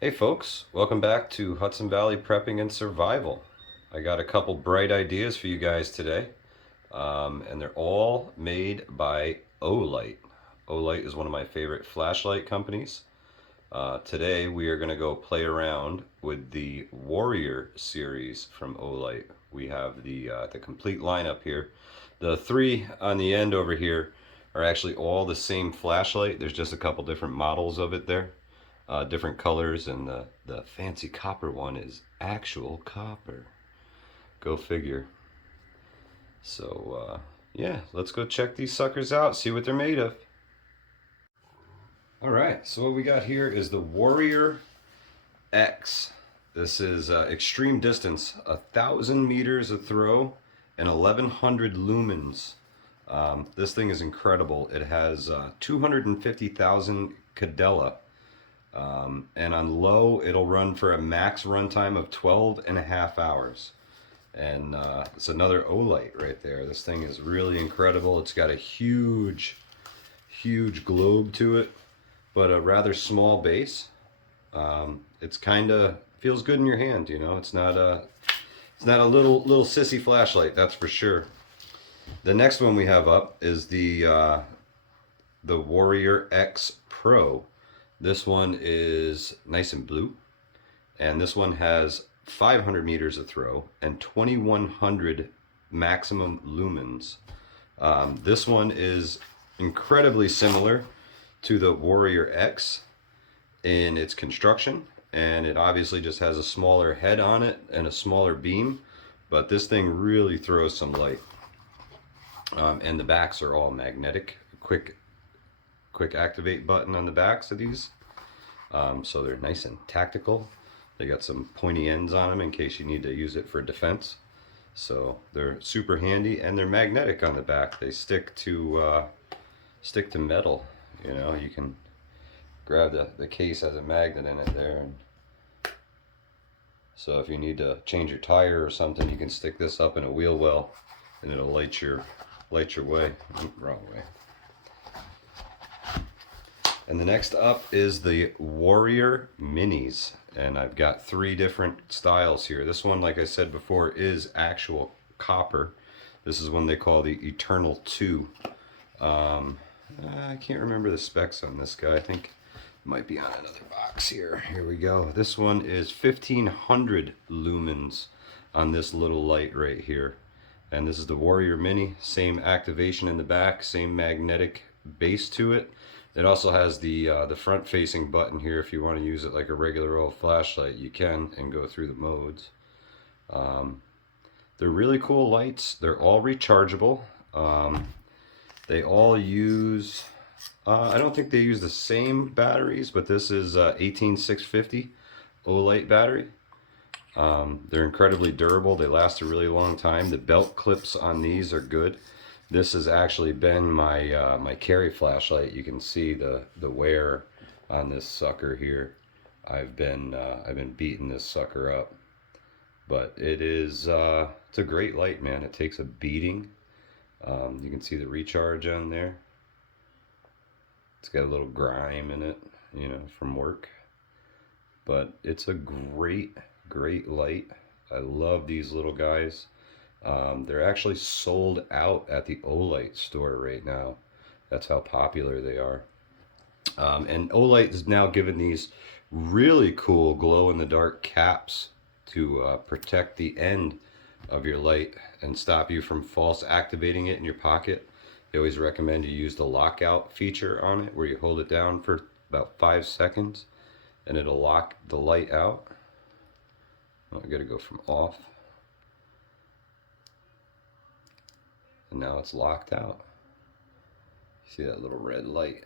Hey folks, welcome back to Hudson Valley Prepping and Survival. I got a couple bright ideas for you guys today, and they're all made by Olight. Olight is one of my favorite flashlight companies. Today we are going to go play around with the Warrior series from Olight. We have the complete lineup here. The three on the end over here are actually all the same flashlight. There's just a couple different models of it there. Different colors, and the fancy copper one is actual copper. Go figure. So yeah, let's go check these suckers out, see what they're made of. Alright, so what we got here is the Warrior X. This is extreme distance, 1,000 meters of throw and 1,100 lumens. This thing is incredible. It has 250,000 cadella. And on low, it'll run for a max runtime of 12 and a half hours. And it's another Olight right there. This thing is really incredible. It's got a huge globe to it, but a rather small base. It's kind of feels good in your hand, you know. It's not a little sissy flashlight, that's for sure. The next one we have up is the Warrior X Pro. This one is nice and blue, and this one has 500 meters of throw and 2,100 maximum lumens. This one is incredibly similar to the Warrior X in its construction, and it obviously just has a smaller head on it and a smaller beam, but this thing really throws some light. And the backs are all magnetic. Quick activate button on the backs of these, so they're nice and tactical. They got some pointy ends on them in case you need to use it for defense, so they're super handy, and they're magnetic on the back. They stick to metal, you know. You can grab the case, has a magnet in it there, and so if you need to change your tire or something, you can stick this up in a wheel well and it'll light your way. Wrong way. And the next up is the Warrior Minis, and I've got three different styles here. This one, like I said before, is actual copper. This is one they call the Eternal 2. I can't remember the specs on this guy. I think it might be on another box here. Here we go. This one is 1,500 lumens on this little light right here. And this is the Warrior Mini. Same activation in the back, same magnetic base to it. It also has the front-facing button here. If you want to use it like a regular old flashlight, you can, and go through the modes. They're really cool lights. They're all rechargeable. They all use, I don't think they use the same batteries, but this is 18650 Olight battery. They're incredibly durable. They last a really long time. The belt clips on these are good. This has actually been my my carry flashlight. You can see the wear on this sucker here. I've been beating this sucker up, but it is it's a great light, man. It takes a beating. You can see the recharge on there. It's got a little grime in it, you know, from work, but it's a great light. I love these little guys. They're actually sold out at the Olight store right now. That's how popular they are. And Olight is now giving these really cool glow-in-the-dark caps to protect the end of your light and stop you from false activating it in your pocket. They always recommend you use the lockout feature on it, where you hold it down for about 5 seconds and it'll lock the light out. Oh, I gotta go from off. And now it's locked out. See that little red light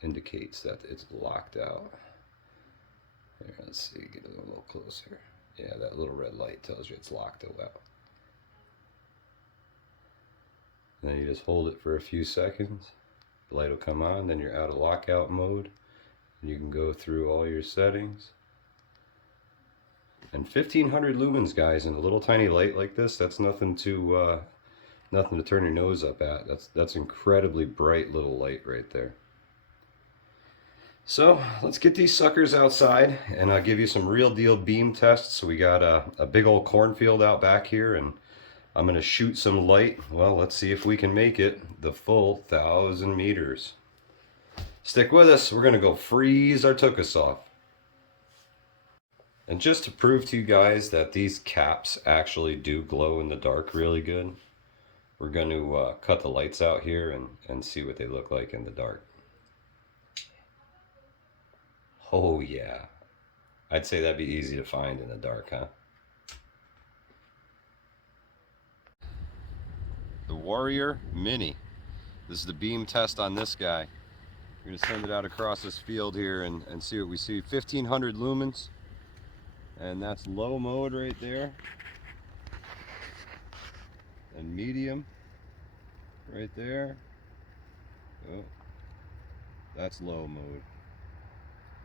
indicates that it's locked out. Here, let's see, get a little closer. Yeah, that little red light tells you it's locked out. And then you just hold it for a few seconds. The light will come on, then you're out of lockout mode. And you can go through all your settings. And 1,500 lumens, guys, in a little tiny light like this, that's nothing to turn your nose up at. That's incredibly bright little light right there. So let's get these suckers outside and I'll give you some real deal beam tests. We got a big old cornfield out back here and I'm gonna shoot some light. Well, let's see if we can make it the full 1,000 meters. Stick with us, we're gonna go freeze our tuchus off. And just to prove to you guys that these caps actually do glow in the dark really good, we're going to cut the lights out here and see what they look like in the dark. Oh yeah, I'd say that'd be easy to find in the dark, huh? The Warrior Mini. This is the beam test on this guy. We're going to send it out across this field here and see what we see. 1,500 lumens. And that's low mode right there. And medium right there. Oh, that's low mode.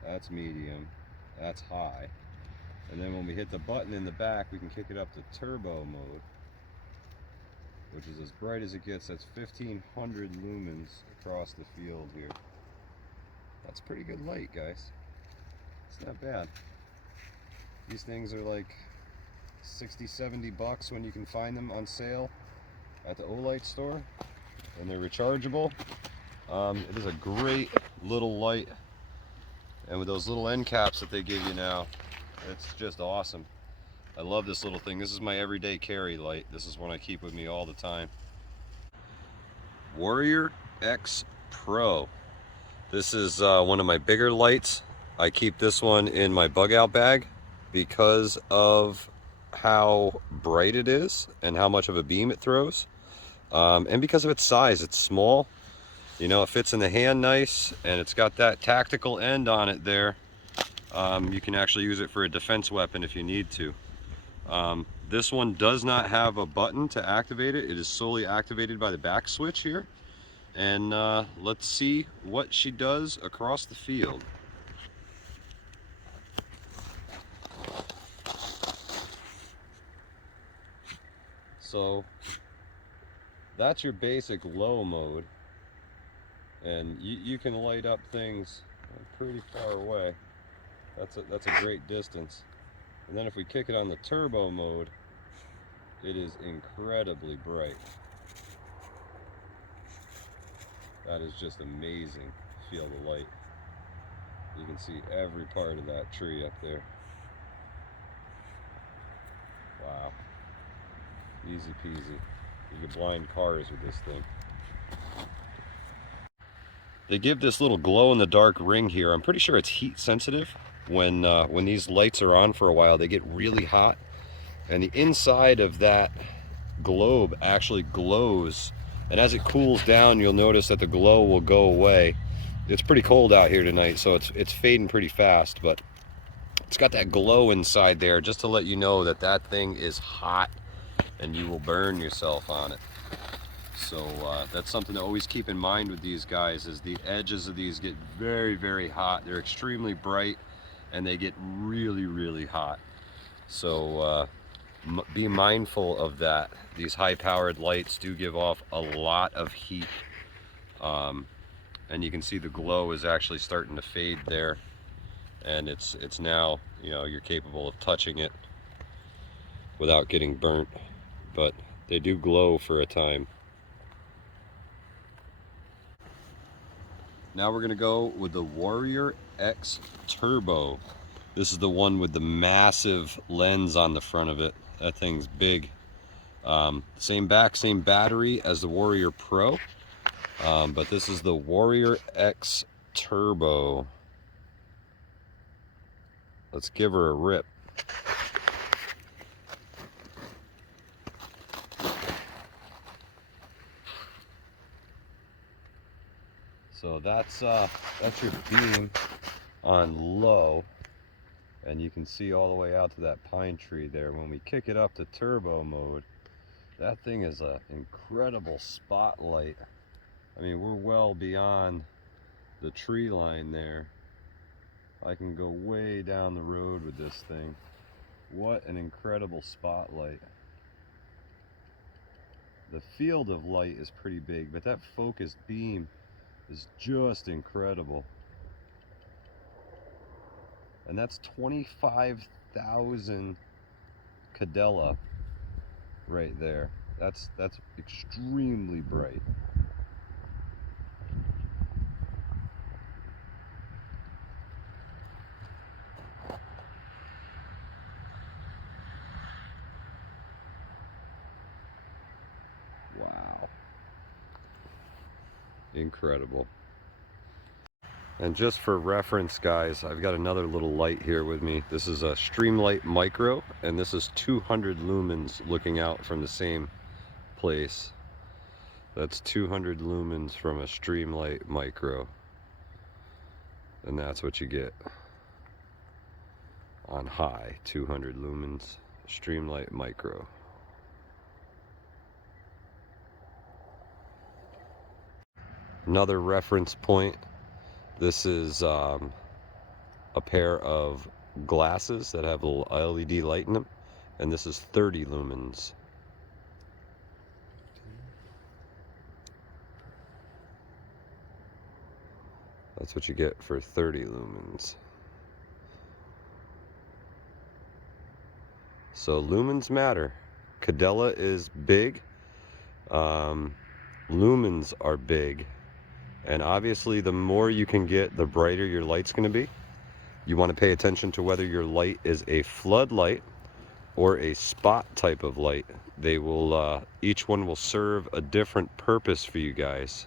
That's medium. That's high. And then when we hit the button in the back, we can kick it up to turbo mode, which is as bright as it gets. That's 1,500 lumens across the field here. That's pretty good light, guys. It's not bad. These things are like 60, 70 bucks when you can find them on sale at the Olight store, and they're rechargeable. It is a great little light, and with those little end caps that they give you now, it's just awesome. I love this little thing. This is my everyday carry light. This is one I keep with me all the time. Warrior X Pro. This is one of my bigger lights. I keep this one in my bug out bag because of how bright it is and how much of a beam it throws, and because of its size. It's small, you know, it fits in the hand nice, and it's got that tactical end on it there. You can actually use it for a defense weapon if you need to. This one does not have a button to activate it. It is solely activated by the back switch here. And let's see what she does across the field. So that's your basic low mode, and you can light up things pretty far away. That's a great distance. And then if we kick it on the turbo mode, it is incredibly bright. That is just amazing. Feel the light. You can see every part of that tree up there. Wow. Easy peasy. You can blind cars with this thing. They give this little glow in the dark ring here. I'm pretty sure it's heat sensitive. When these lights are on for a while, they get really hot, and the inside of that globe actually glows, and as it cools down, you'll notice that the glow will go away. It's pretty cold out here tonight, so it's fading pretty fast, but it's got that glow inside there just to let you know that that thing is hot and you will burn yourself on it. So that's something to always keep in mind with these guys, is the edges of these get very, very hot. They're extremely bright and they get really, really hot. So be mindful of that. These high-powered lights do give off a lot of heat, and you can see the glow is actually starting to fade there, and it's now, you know, you're capable of touching it without getting burnt, but they do glow for a time. Now we're gonna go with the Warrior X Turbo. This is the one with the massive lens on the front of it. That thing's big. Same back, same battery as the Warrior Pro, but this is the Warrior X Turbo. Let's give her a rip. So that's your beam on low, and you can see all the way out to that pine tree there. When we kick it up to turbo mode, that thing is an incredible spotlight. I mean, we're well beyond the tree line there. I can go way down the road with this thing. What an incredible spotlight. The field of light is pretty big, but that focused beam is just incredible. and that's 25,000 Cadella right there. That's extremely bright. Wow. Incredible. And just for reference, guys, I've got another little light here with me. This is a Streamlight Micro, and this is 200 lumens looking out from the same place. That's 200 lumens from a Streamlight Micro. And that's what you get on high, 200 lumens, Streamlight Micro. Another reference point. This is a pair of glasses that have a little LED light in them, and this is 30 lumens. That's what you get for 30 lumens. So lumens matter. Cadella is big. Lumens are big. And obviously the more you can get, the brighter your light's going to be. You want to pay attention to whether your light is a floodlight or a spot type of light. They will, each one will serve a different purpose for you guys.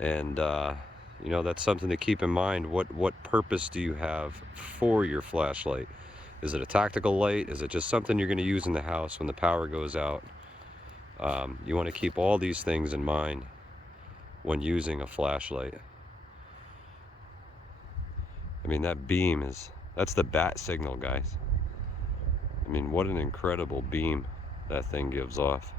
And, you know, that's something to keep in mind. What purpose do you have for your flashlight? Is it a tactical light? Is it just something you're going to use in the house when the power goes out? You want to keep all these things in mind when using a flashlight. I mean, that beam that's the bat signal, guys. I mean, what an incredible beam that thing gives off.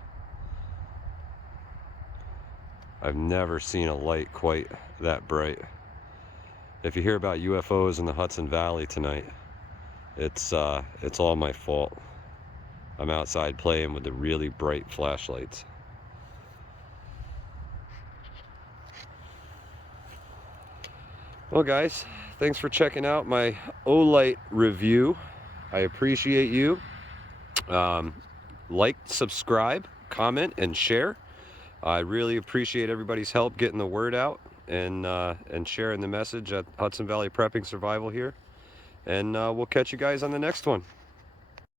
I've never seen a light quite that bright. If you hear about UFOs in the Hudson Valley tonight, it's all my fault. I'm outside playing with the really bright flashlights. Well, guys, thanks for checking out my Olight review. I appreciate you. Like, subscribe, comment, and share. I really appreciate everybody's help getting the word out and sharing the message at Hudson Valley Prepping Survival here. And we'll catch you guys on the next one.